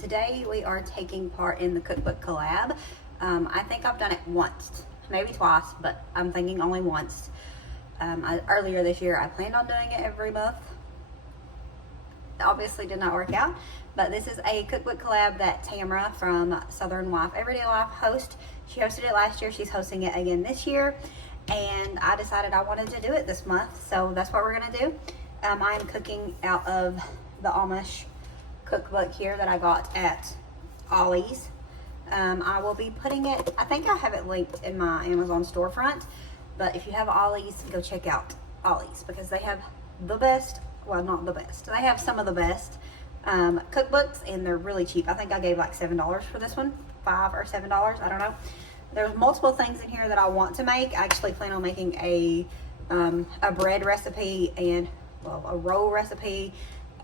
Today we are taking part in the Cookbook Collab. I think I've done it once, maybe twice, but I'm thinking only once. Earlier this year I planned on doing it every month. It obviously did not work out, but this is a cookbook collab that Tamara from Southern Wife Everyday Life hosts. She hosted it last year, she's hosting it again this year, and I decided I wanted to do it this month, so that's what we're gonna do. I am cooking out of the Amish cookbook here that I got at Ollie's. I will be putting it, I think I have it linked in my Amazon storefront, but if you have Ollie's, go check out Ollie's because they have the best, well, not the best, they have some of the best cookbooks, and they're really cheap. I think I gave like $7 for this one, $5 or $7, I don't know. There's multiple things in here that I want to make. I actually plan on making a bread recipe and, well, a roll recipe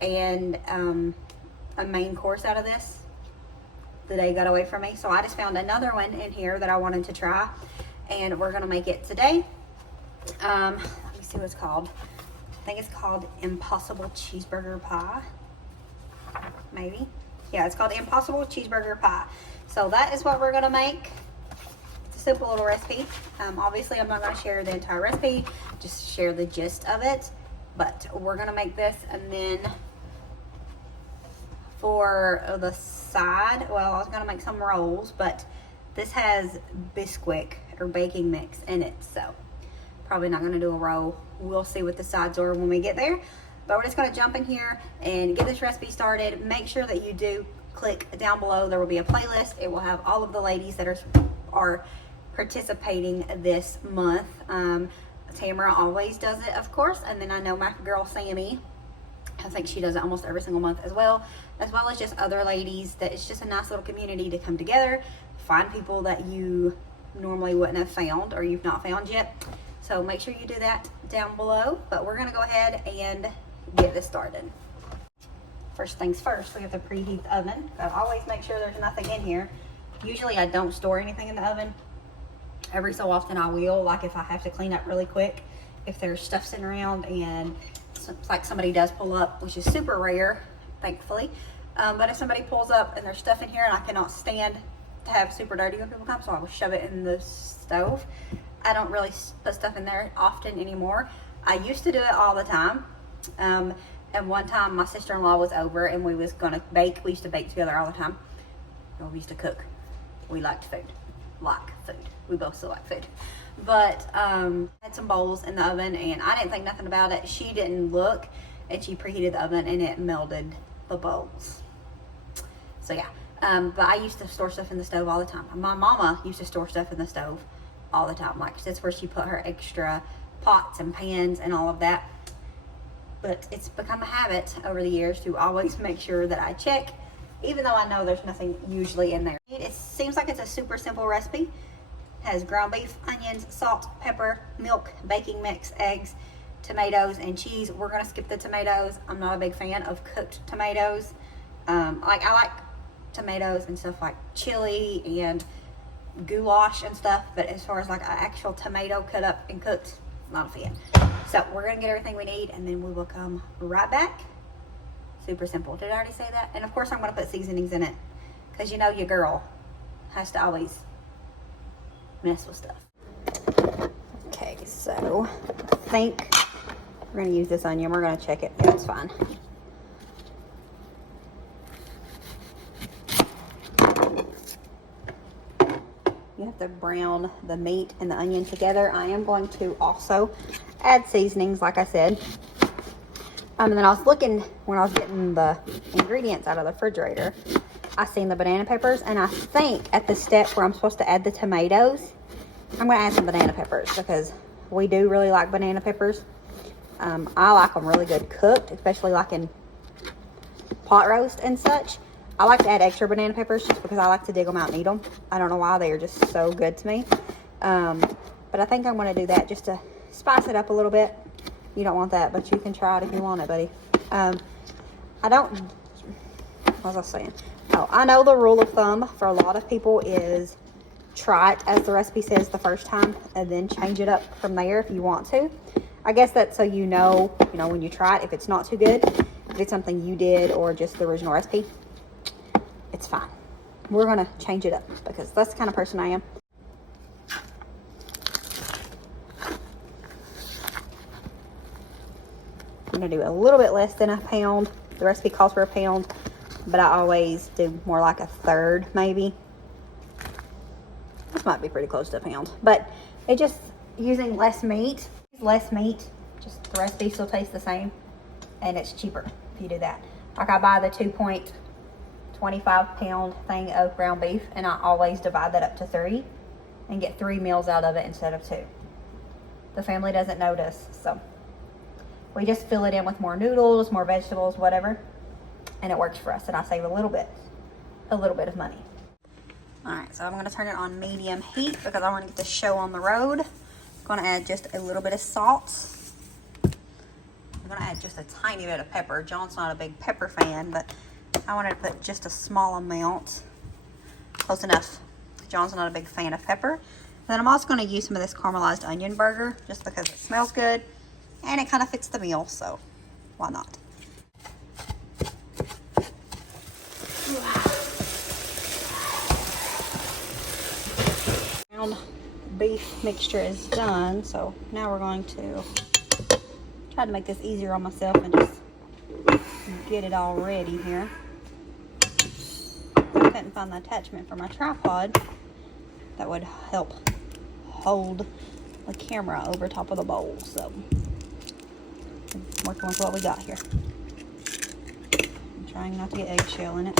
and a main course out of this. The day got away from me, so I just found another one in here that I wanted to try, and we're gonna make it today. Let me see what it's called. I think it's called Impossible Cheeseburger Pie, maybe. Yeah, it's called Impossible Cheeseburger Pie. So that is what we're gonna make. It's a simple little recipe. Obviously I'm not gonna share the entire recipe, just share the gist of it, but we're gonna make this. And then for the side, well, I was gonna make some rolls, but this has Bisquick or baking mix in it, so probably not gonna do a roll. We'll see what the sides are when we get there, but we're just gonna jump in here and get this recipe started. Make sure that you do click down below. There will be a playlist. It will have all of the ladies that are participating this month. Tamara always does it, of course, and then I know my girl Sammy, I think she does it almost every single month as well as just other ladies. That it's just a nice little community to come together, find people that you normally wouldn't have found or you've not found yet. So make sure you do that down below, but we're gonna go ahead and get this started. First things first, we have to preheat the oven. I always make sure there's nothing in here. Usually I don't store anything in the oven. Every so often I will, like if I have to clean up really quick, if there's stuff sitting around and it's like somebody does pull up, which is super rare, thankfully. But if somebody pulls up and there's stuff in here and I cannot stand to have super dirty when people come, so I will shove it in the stove. I don't really put stuff in there often anymore. I used to do it all the time. And one time my sister-in-law was over and we was gonna bake. We used to bake together all the time. Or we used to cook. We liked food. We both still like food. But I had some bowls in the oven and I didn't think nothing about it. She didn't look, and she preheated the oven and it melted the bowls. So yeah, but I used to store stuff in the stove all the time. My mama used to store stuff in the stove all the time. Like that's where she put her extra pots and pans and all of that. But it's become a habit over the years to always make sure that I check, even though I know there's nothing usually in there. It seems like it's a super simple recipe. Has ground beef, onions, salt, pepper, milk, baking mix, eggs, tomatoes, and cheese. We're gonna skip the tomatoes. I'm not a big fan of cooked tomatoes. I like tomatoes and stuff like chili and goulash and stuff, but as far as like an actual tomato cut up and cooked, not a fan. So we're gonna get everything we need and then we will come right back. Super simple. Did I already say that? And of course I'm gonna put seasonings in it because you know your girl has to always mess with stuff. Okay, so I think we're gonna use this onion. We're gonna check it. Yeah, it's fine. You have to brown the meat and the onion together. I am going to also add seasonings, like I said. And then I was looking when I was getting the ingredients out of the refrigerator. I seen the banana peppers, and I think at the step where I'm supposed to add the tomatoes, I'm gonna add some banana peppers because we do really like banana peppers. I like them really good cooked, especially like in pot roast and such. I like to add extra banana peppers just because I like to dig them out and eat them. I don't know why, they are just so good to me. But I think I'm gonna do that just to spice it up a little bit. You don't want that, but you can try it if you want it, buddy. What was I saying? Oh, I know the rule of thumb for a lot of people is try it as the recipe says the first time and then change it up from there if you want to. I guess that's so you know when you try it if it's not too good, if it's something you did or just the original recipe. it's fine. We're gonna change it up because that's the kind of person I am. I'm gonna do a little bit less than a pound. The recipe calls for a pound, but I always do more like a third, maybe. This might be pretty close to a pound, but it just using less meat, just the recipe still tastes the same, and it's cheaper if you do that. Like I buy the 2.25 pound thing of ground beef, and I always divide that up to 3 and get 3 meals out of it instead of 2. The family doesn't notice, so we just fill it in with more noodles, more vegetables, whatever, and it works for us, and I save a little bit of money. All right, so I'm gonna turn it on medium heat because I wanna get this show on the road. I'm gonna add just a little bit of salt. I'm gonna add just a tiny bit of pepper. John's not a big pepper fan, but I wanted to put just a small amount, close enough. John's not a big fan of pepper. Then I'm also gonna use some of this caramelized onion burger just because it smells good and it kind of fits the meal, so why not? Ground beef mixture is done, so now we're going to try to make this easier on myself and just get it all ready here. I couldn't find the attachment for my tripod that would help hold the camera over top of the bowl, so I'm working with what we got here. I'm trying not to get eggshell in it.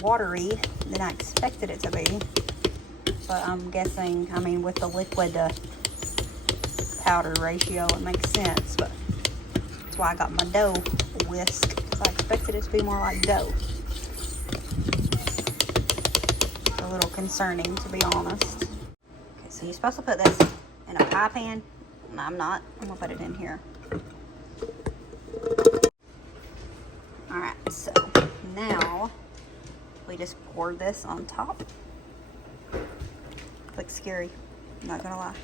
Watery than I expected it to be, but I'm guessing, I mean, with the liquid to powder ratio, it makes sense, but that's why I got my dough whisk, because I expected it to be more like dough. It's a little concerning, to be honest. Okay, so you're supposed to put this in a pie pan. No, I'm not. I'm gonna put it in here. All right, so now we just pour this on top. Looks scary, I'm not gonna lie.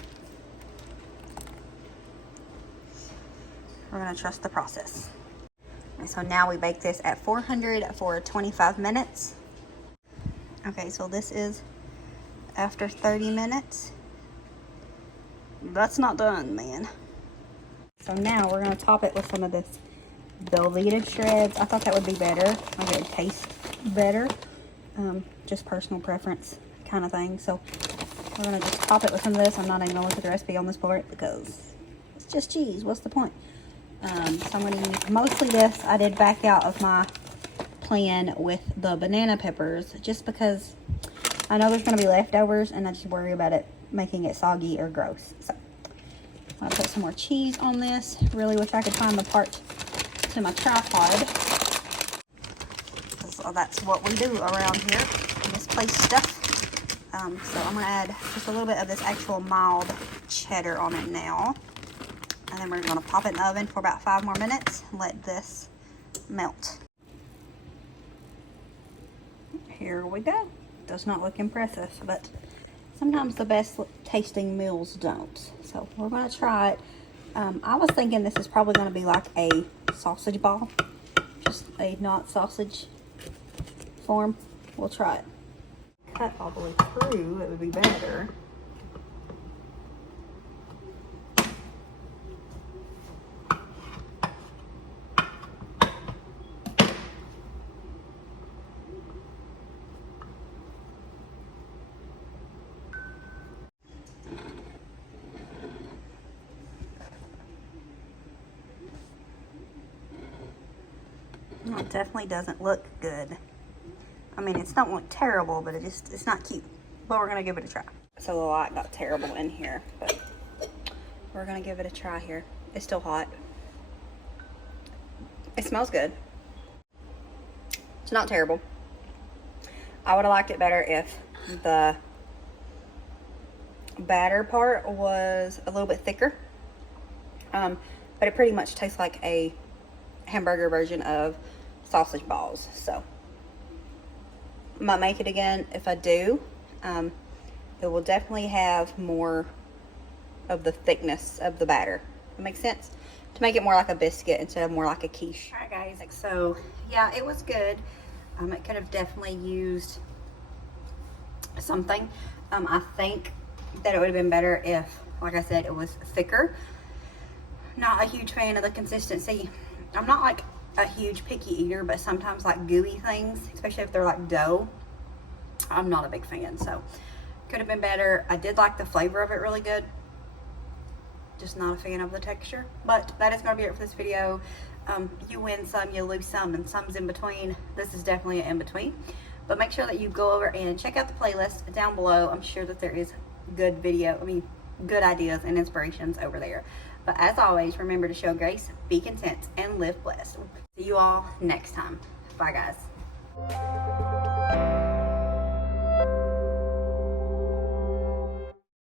We're gonna trust the process. And so now we bake this at 400 for 25 minutes. Okay, so this is after 30 minutes. That's not done, man. So now we're gonna top it with some of this Velveeta shreds. I thought that would be better. Like it would taste better. Just personal preference kind of thing. So we're gonna just top it with some of this. I'm not even gonna look at the recipe on this part because it's just cheese. What's the point? So I'm gonna use mostly this. I did back out of my plan with the banana peppers just because I know there's gonna be leftovers and I just worry about it making it soggy or gross. So I'm gonna put some more cheese on this. Really wish I could find the part to my tripod. So that's what we do around here, misplace stuff. So I'm gonna add just a little bit of this actual mild cheddar on it now. And then we're gonna pop it in the oven for about 5 more minutes and let this melt. Here we go. Does not look impressive, but sometimes the best tasting meals don't. So we're gonna try it. I was thinking this is probably gonna be like a sausage ball, just a not sausage form. We'll try it. Cut all the way through, it would be better. It definitely doesn't look good. I mean, it's not look terrible, but it's not cute. But we're gonna give it a try. So the light got terrible in here, but we're gonna give it a try here. It's still hot. It smells good. It's not terrible. I would have liked it better if the batter part was a little bit thicker. But but it pretty much tastes like a hamburger version of sausage balls. So I might make it again. If I do, it will definitely have more of the thickness of the batter. That makes sense? To make it more like a biscuit instead of more like a quiche. All right, guys. So yeah, it was good. It could have definitely used something. I think that it would have been better if, like I said, it was thicker. Not a huge fan of the consistency. I'm not like a huge picky eater, but sometimes like gooey things, especially if they're like dough, I'm not a big fan. So could have been better. I did like the flavor of it really good. Just not a fan of the texture. But that is going to be it for this video. You win some, you lose some, and some's in between. This is definitely an in-between. But make sure that you go over and check out the playlist down below. I'm sure that there is good ideas and inspirations over there. But as always, remember to show grace, be content, and live blessed. See you all next time. Bye, guys.